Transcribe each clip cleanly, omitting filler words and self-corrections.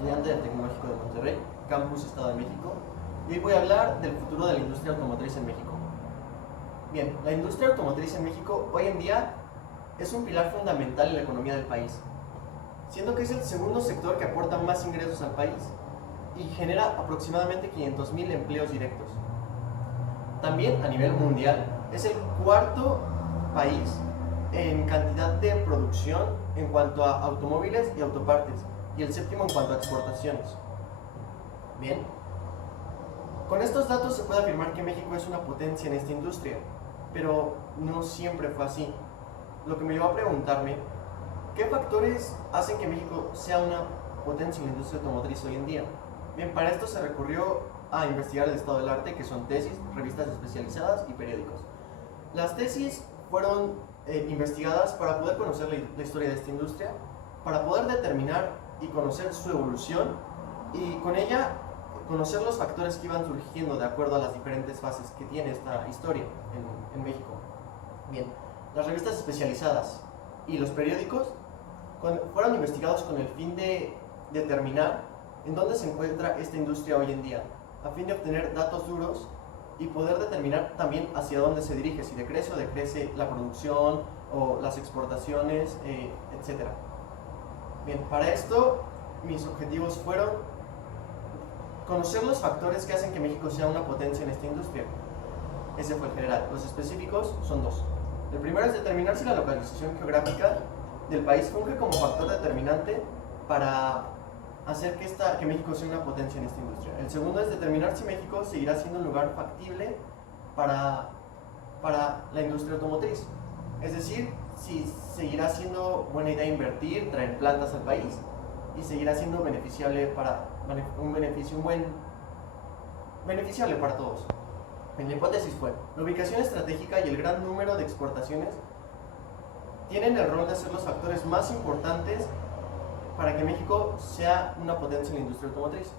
estudiante del Tecnológico de Monterrey, Campus Estado de México, y hoy voy a hablar del futuro de la industria automotriz en México. Bien, la industria automotriz en México hoy en día es un pilar fundamental en la economía del país, siendo que es el segundo sector que aporta más ingresos al país y genera aproximadamente 500,000 empleos directos. También a nivel mundial es el cuarto país en cantidad de producción en cuanto a automóviles y autopartes y el séptimo en cuanto a exportaciones. Bien, con estos datos se puede afirmar que México es una potencia en esta industria, pero no siempre fue así, lo que me llevó a preguntarme ¿qué factores hacen que México sea una potencia en la industria automotriz hoy en día? Bien, para esto se recurrió a investigar el estado del arte, que son tesis, revistas especializadas y periódicos. Las tesis fueron investigadas para poder conocer la historia de esta industria, para poder determinar y conocer su evolución y con ella conocer los factores que iban surgiendo de acuerdo a las diferentes fases que tiene esta historia en México. Bien, las revistas especializadas y los periódicos fueron investigados con el fin de determinar en dónde se encuentra esta industria hoy en día, a fin de obtener datos duros y poder determinar también hacia dónde se dirige, si decrece o decrece la producción o las exportaciones, etc. Bien, para esto mis objetivos fueron conocer los factores que hacen que México sea una potencia en esta industria. Ese fue el general. Los específicos son dos. El primero es determinar si la localización geográfica del país funge como factor determinante para hacer que México sea una potencia en esta industria. El segundo es determinar si México seguirá siendo un lugar factible para la industria automotriz. Es decir, si seguirá siendo buena idea invertir, traer plantas al país y seguirá siendo beneficiable beneficiable para todos. La hipótesis fue, la ubicación estratégica y el gran número de exportaciones tienen el rol de ser los factores más importantes para que México sea una potencia en la industria automotriz.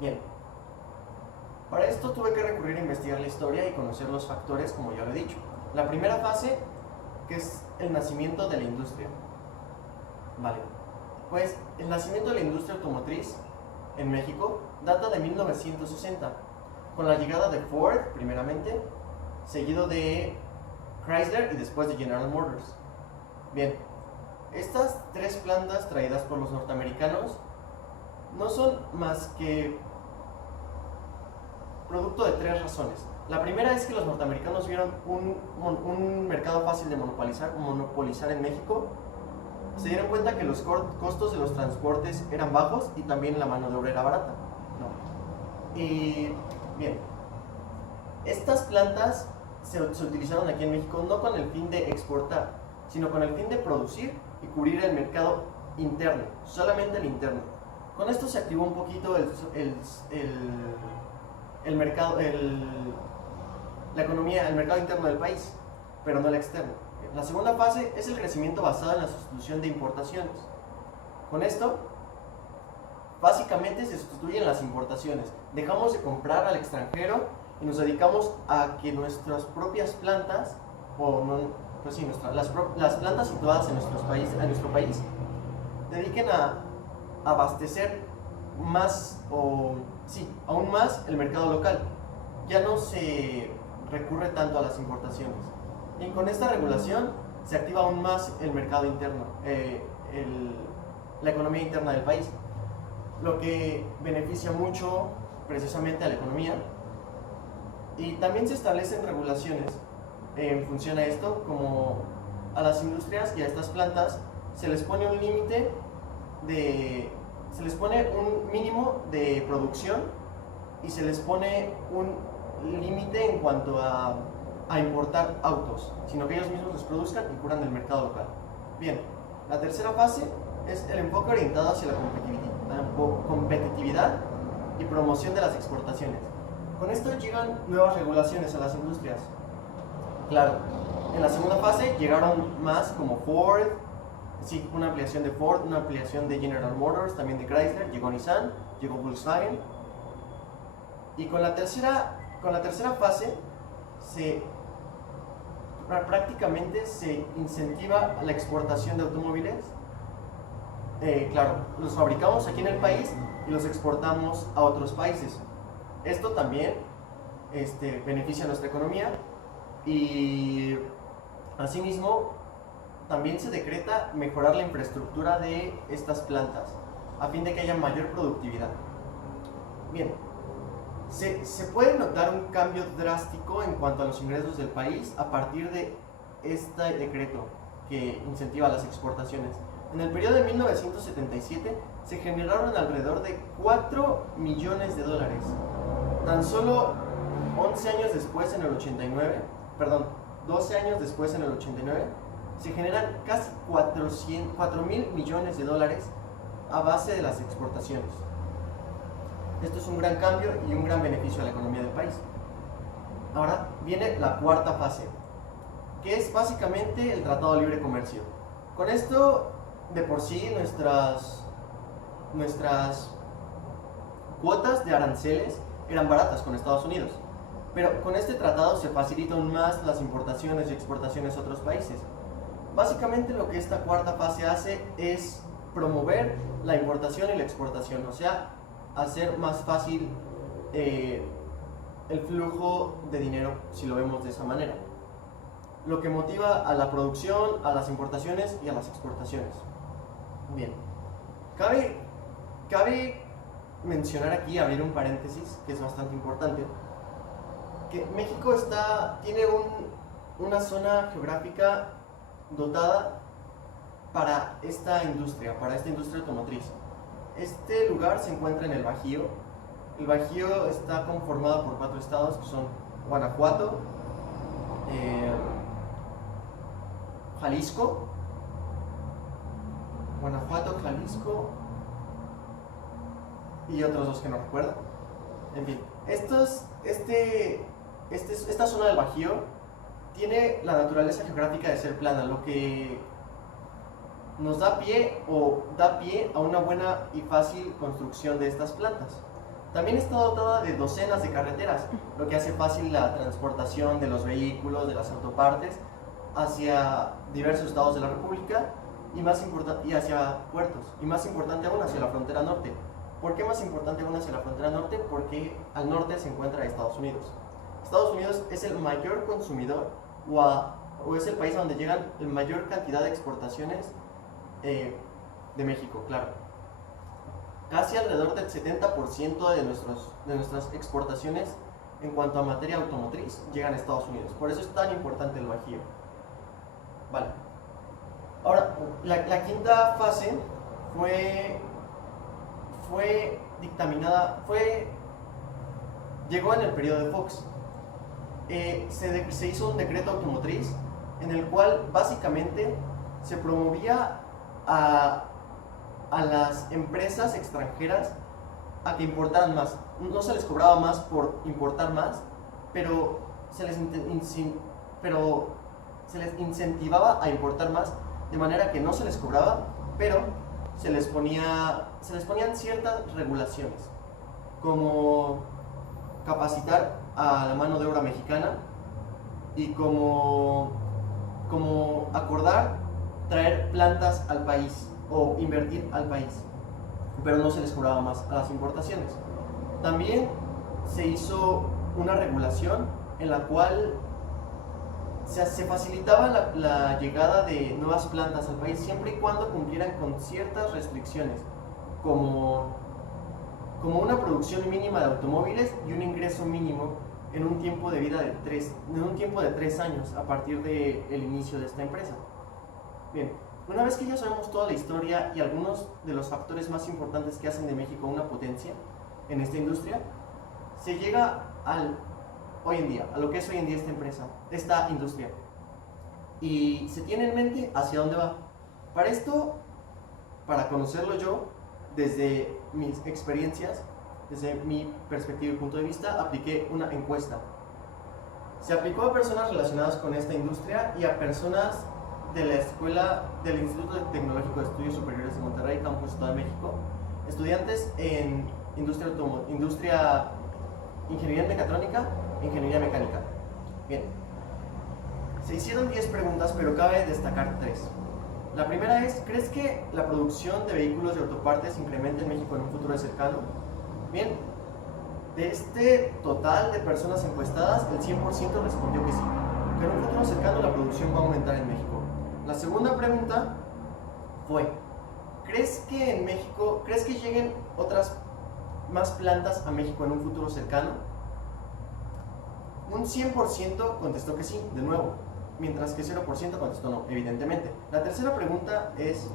Bien, para esto tuve que recurrir a investigar la historia y conocer los factores, como ya lo he dicho. La primera fase, que es el nacimiento de la industria. Vale, pues el nacimiento de la industria automotriz en México data de 1960, con la llegada de Ford primeramente, seguido de Chrysler y después de General Motors. Bien, estas tres plantas traídas por los norteamericanos no son más que producto de tres razones. La primera es que los norteamericanos vieron un mercado fácil de monopolizar en México. Se dieron cuenta que los costos de los transportes eran bajos y también la mano de obra era barata. Y bien, estas plantas se utilizaron aquí en México no con el fin de exportar, sino con el fin de producir y cubrir el mercado interno, solamente el interno. Con esto se activó un poquito el mercado, la economía, el mercado interno del país, pero no el externo. La segunda fase es el crecimiento basado en la sustitución de importaciones. Con esto, básicamente se sustituyen las importaciones. Dejamos de comprar al extranjero y nos dedicamos a que nuestras propias plantas, las plantas situadas en nuestro país, dediquen a abastecer aún más el mercado local. Ya no se recurre tanto a las importaciones. Y con esta regulación se activa aún más el mercado interno, la economía interna del país, lo que beneficia mucho precisamente a la economía. Y también se establecen regulaciones en función a esto, como a las industrias y a estas plantas se les pone un mínimo de producción y se les pone un límite en cuanto a importar autos, sino que ellos mismos los produzcan y cubran el mercado local. Bien, la tercera fase es el enfoque orientado hacia la competitividad y promoción de las exportaciones. Con esto llegan nuevas regulaciones a las industrias. Claro, en la segunda fase llegaron más como Ford, sí, una ampliación de Ford, una ampliación de General Motors, también de Chrysler, llegó Nissan, llegó Volkswagen. Y con la tercera fase prácticamente se incentiva la exportación de automóviles claro, los fabricamos aquí en el país y los exportamos a otros países. Esto también beneficia a nuestra economía y asimismo también se decreta mejorar la infraestructura de estas plantas a fin de que haya mayor productividad. Bien, se puede notar un cambio drástico en cuanto a los ingresos del país a partir de este decreto que incentiva las exportaciones. En el periodo de 1977 se generaron alrededor de 4 millones de dólares. Tan solo 11 años después, en el 89, perdón, 12 años después, en el 89, se generan casi 4.000 millones de dólares a base de las exportaciones. Esto es un gran cambio y un gran beneficio a la economía del país. Ahora viene la cuarta fase, que es básicamente el Tratado de Libre Comercio. Con esto, de por sí, nuestras cuotas de aranceles eran baratas con Estados Unidos. Pero con este tratado se facilitan más las importaciones y exportaciones a otros países. Básicamente lo que esta cuarta fase hace es promover la importación y la exportación, o sea, hacer más fácil el flujo de dinero, si lo vemos de esa manera. Lo que motiva a la producción, a las importaciones y a las exportaciones. Bien, cabe mencionar aquí, abrir un paréntesis, que es bastante importante, que México tiene una zona geográfica dotada para esta industria automotriz. Este lugar se encuentra en el Bajío. El Bajío está conformado por 4 estados que son Guanajuato, Jalisco, y otros 2 que no recuerdo. En fin, esta zona del Bajío tiene la naturaleza geográfica de ser plana, lo que nos da pie a una buena y fácil construcción de estas plantas. También está dotada de docenas de carreteras, lo que hace fácil la transportación de los vehículos, de las autopartes, hacia diversos estados de la República y hacia puertos, y más importante aún hacia la frontera norte. ¿Por qué más importante aún hacia la frontera norte? Porque al norte se encuentra Estados Unidos. Estados Unidos es el mayor consumidor o es el país a donde llegan la mayor cantidad de exportaciones de México, claro. Casi alrededor del 70% de nuestras exportaciones en cuanto a materia automotriz llegan a Estados Unidos. Por eso es tan importante el Bajío. Vale. Ahora, la quinta fase llegó en el periodo de Fox. Se hizo un decreto automotriz en el cual básicamente se promovía a las empresas extranjeras a que importaran más. No se les cobraba más por importar más, pero se les incentivaba a importar más, de manera que no se les cobraba, pero se les ponían ciertas regulaciones, como capacitar a la mano de obra mexicana y como acordar traer plantas al país o invertir al país, pero no se les cobraba más a las importaciones. También se hizo una regulación en la cual se facilitaba la llegada de nuevas plantas al país siempre y cuando cumplieran con ciertas restricciones, como una producción mínima de automóviles y un ingreso mínimo en un tiempo de vida de 3 años a partir del inicio de esta empresa. Bien, una vez que ya sabemos toda la historia y algunos de los factores más importantes que hacen de México una potencia en esta industria, se llega a lo que es hoy en día esta industria. Y se tiene en mente hacia dónde va. Para esto, para conocerlo yo, desde mis experiencias, desde mi perspectiva y punto de vista, apliqué una encuesta. Se aplicó a personas relacionadas con esta industria y a personas de la escuela del Instituto Tecnológico de Estudios Superiores de Monterrey, Campus Estado de México, estudiantes en ingeniería mecatrónica e ingeniería mecánica. Bien, se hicieron 10 preguntas, pero cabe destacar 3. La primera es, ¿crees que la producción de vehículos de autopartes incremente en México en un futuro cercano? Bien, de este total de personas encuestadas, el 100% respondió que sí, que en un futuro cercano la producción va a aumentar en México. La segunda pregunta fue, ¿crees que en México, crees que lleguen otras más plantas a México en un futuro cercano? Un 100% contestó que sí, de nuevo, mientras que 0% contestó no, evidentemente. La tercera pregunta es,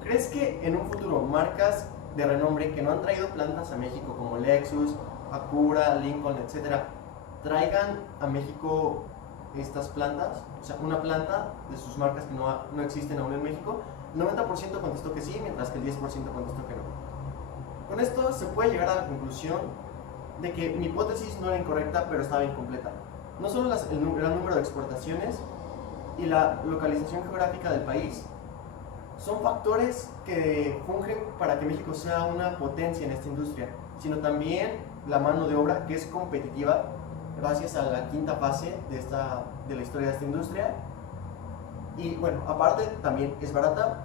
¿crees que en un futuro marcas de renombre que no han traído plantas a México como Lexus, Acura, Lincoln, etcétera, traigan a México estas plantas? O sea, una planta de sus marcas que no existen aún en México. El 90% contestó que sí, mientras que el 10% contestó que no. Con esto se puede llegar a la conclusión de que mi hipótesis no era incorrecta, pero estaba incompleta. No solo el gran número de exportaciones y la localización geográfica del país son factores que fungen para que México sea una potencia en esta industria, sino también la mano de obra, que es competitiva gracias a la quinta fase de la historia de esta industria. Y bueno, aparte también es barata.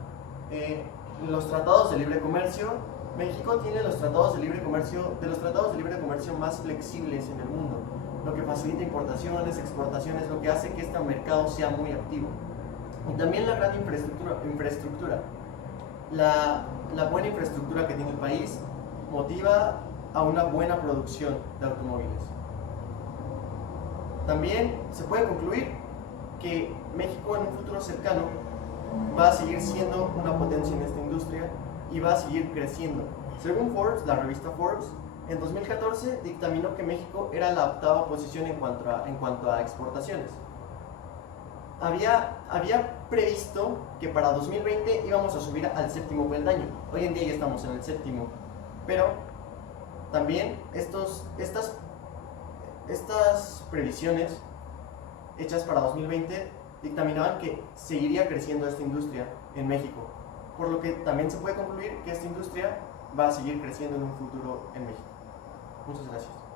Los tratados de libre comercio, México tiene los tratados de libre comercio más flexibles en el mundo, lo que facilita importaciones, exportaciones, lo que hace que este mercado sea muy activo. Y también la gran infraestructura. La buena infraestructura que tiene el país motiva a una buena producción de automóviles. También se puede concluir que México en un futuro cercano va a seguir siendo una potencia en esta industria y va a seguir creciendo. Según Forbes, la revista Forbes, en 2014 dictaminó que México era la octava posición en cuanto a exportaciones. Había previsto que para 2020 íbamos a subir al séptimo peldaño. Hoy en día ya estamos en el séptimo, pero también estas previsiones hechas para 2020 dictaminaban que seguiría creciendo esta industria en México, por lo que también se puede concluir que esta industria va a seguir creciendo en un futuro en México. Muchas gracias.